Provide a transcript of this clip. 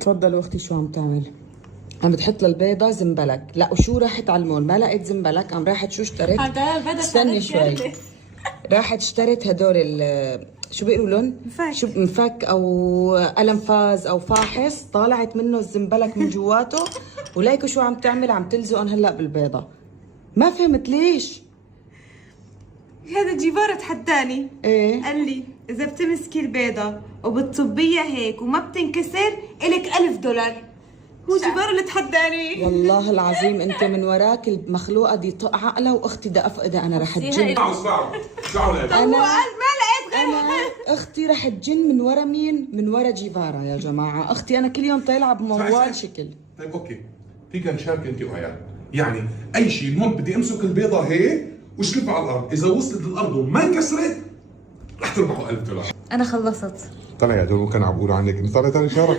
تفضلوا اختي شو عم تعمل؟ عم بتحط للبيضة زنبلك. لا وشو راحت على المول ما لقيت زنبلك، عم راحت شو اشتريت؟ استني شوي. راحت اشتريت هدول شو بيقولوا لهم؟ مفك. شو مفك او قلم فاز او فاحص، طالعت منه الزنبلك من جواته وليكوا شو عم تعمل، عم تلزقهم هلا بالبيضة. ما فهمت ليش؟ هذا جيفارة تحداني. ايه؟ قال لي اذا بتمسكي البيضة وبتصبيها هيك وما بتنكسر الك $1000. هو جيفارة اللي تحداني. والله العظيم انت من وراك المخلوقة دي طق عقلة، واختي ده افقدها انا رح تجن. انا ما لقيت غير انا اختي رح تجن من ورا مين؟ من ورا جيفارا يا جماعة. اختي انا كل يوم طالعة بموال شكل. طيب اوكي، فيك نشارك انت وعيال، يعني اي شيء. المهم بدي امسك البيضه هيك واشلفها على الارض، اذا وصلت للارض وما انكسرت رح تربحوا $1000. انا خلصت. طلع يا دول ممكن عم بقولوا عنك انت طلعت شارك.